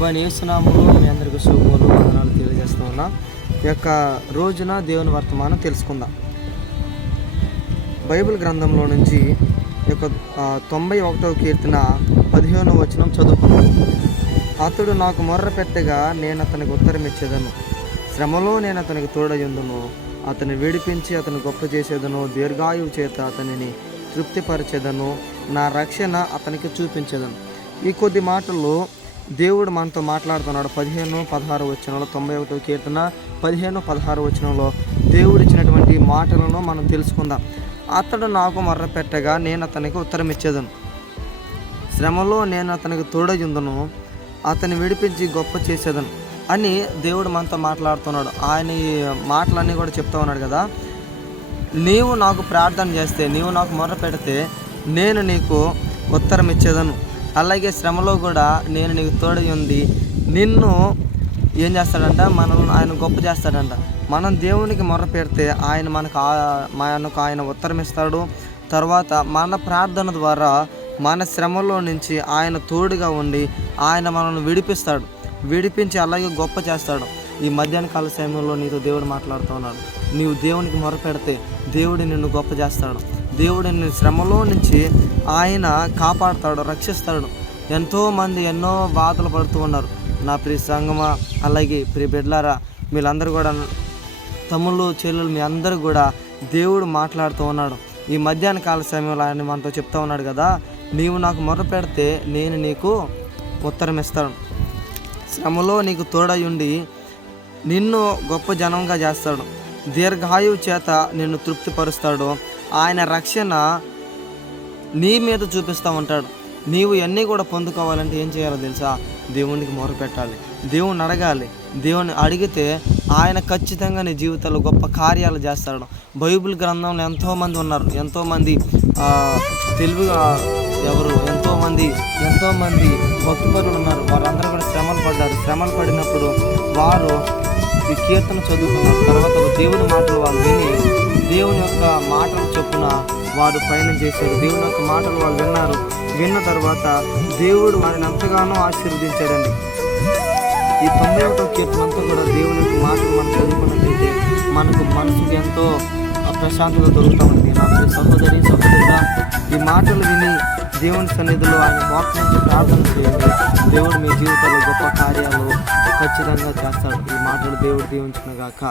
ప్రభువైన యేసు నామములో మీ అందరికీ శుభములు వందనాలు తెలియజేస్తూ ఉన్నా. ఈ యొక్క రోజున దేవుని వర్తమానం తెలుసుకుందాం. బైబిల్ గ్రంథంలో నుంచి ఈ యొక్క 91వ కీర్తన 15వ వచనం చదువుకున్నాం. అతడు నాకు మొర్ర పెట్టగా నేను అతనికి ఉత్తరం ఇచ్చేదను, శ్రమలో నేను అతనికి తోడయుందును, అతన్ని విడిపించి అతను గొప్ప చేసేదను, దీర్ఘాయువు చేత అతనిని తృప్తిపరిచేదను, నా రక్షణ అతనికి చూపించేదను. ఈ కొద్ది మాటల్లో దేవుడు మనతో మాట్లాడుతున్నాడు. 15-16 వచనంలో 91వ కీర్తన 15-16 వచనంలో దేవుడు ఇచ్చినటువంటి మాటలను మనం తెలుసుకుందాం. అతడు నాకు మొర్ర పెట్టగా నేను అతనికి ఉత్తరం ఇచ్చేదను, శ్రమలో నేను అతనికి తోడయుందును, అతన్ని విడిపించి గొప్ప చేసేదను అని దేవుడు మనతో మాట్లాడుతున్నాడు. ఆయన ఈ మాటలన్నీ కూడా చెప్తా ఉన్నాడు కదా. నీవు నాకు ప్రార్థన చేస్తే, నీవు నాకు మొర్ర పెడితే నేను నీకు ఉత్తరం ఇచ్చేదను. అలాగే శ్రమలో కూడా నేను నీకు తోడై ఉంది, నిన్ను ఏం చేస్తాడంట, ఆయన గొప్ప చేస్తాడంట. మనం దేవునికి మొర్ర పెడితే మనకు ఆయన ఉత్తరం ఇస్తాడు. తర్వాత మన ప్రార్థన ద్వారా మన శ్రమలో నుంచి ఆయన తోడుగా ఉండి ఆయన మనల్ని విడిపించి అలాగే గొప్ప చేస్తాడు. ఈ మధ్యాహ్న కాల సమయంలో నీతో దేవుడు మాట్లాడుతూ ఉన్నాడు. నీవు దేవునికి మొర పెడితే దేవుడు నిన్ను గొప్ప చేస్తాడు. దేవుడు నిన్ను శ్రమలో నుంచి ఆయన కాపాడుతాడు, రక్షిస్తాడు. ఎంతోమంది ఎన్నో బాధలు పడుతూ ఉన్నారు. నా ప్రియ సంగమా, అలాగే ప్రియ బిడ్డలారా, వీళ్ళందరూ కూడా తమ్ముళ్ళు చెల్లెలు మీ అందరూ కూడా దేవుడు మాట్లాడుతూ ఉన్నాడు. ఈ మధ్యాహ్న కాల సమయంలో ఆయన మనతో చెప్తా ఉన్నాడు కదా, నీవు నాకు మొర పెడితే నేను నీకు ఉత్తరం ఇస్తాను, శ్రమలో నీకు తోడయుండి నిన్ను గొప్ప జనంగా చేస్తాడు, దీర్ఘాయువు చేత నిన్ను తృప్తిపరుస్తాడు, ఆయన రక్షణ నీ మీద చూపిస్తూ ఉంటాడు. నీవు ఇవన్నీ కూడా పొందుకోవాలంటే ఏం చేయాలో తెలుసా? దేవునికి మొర పెట్టాలి, దేవుని అడగాలి. దేవుని అడిగితే ఆయన ఖచ్చితంగా నీ జీవితంలో గొప్ప కార్యాలు చేస్తాడు. బైబిల్ గ్రంథంలో ఎంతోమంది ఉన్నారు, ఎంతోమంది తెలివిగా ఎంతోమంది భక్తిపరులు ఉన్నారు. వారందరూ కూడా శ్రమలు పడ్డారు. శ్రమలు పడినప్పుడు వారు ఈ కీర్తన చదువుకున్నారు. తర్వాత దేవుని మాటలు వాళ్ళు దేవుని యొక్క మాటలు చొప్పున వారు ప్రయాణం చేశారు. దేవుని యొక్క మాటలు వాళ్ళు విన్న తర్వాత దేవుడు వారిని ఎంతగానో ఆశీర్వదించాడండి. ఈ 91వ కీర్తన అంతా కూడా దేవుని యొక్క మాటలు మనం చదువుకున్నట్లయితే మనసుకి ఎంతో ప్రశాంతత దొరుకుతామండి. నా సహోదరుడా, ఈ మాటలు విని దేవుని సన్నిధిలో ఆయన మోక్షించి ప్రార్థన చేయండి. దేవుడు మీ జీవితంలో గొప్ప కార్యాలు ఖచ్చితంగా చేస్తాడు. ఈ మాటలు దేవుడు దీవించును గాక.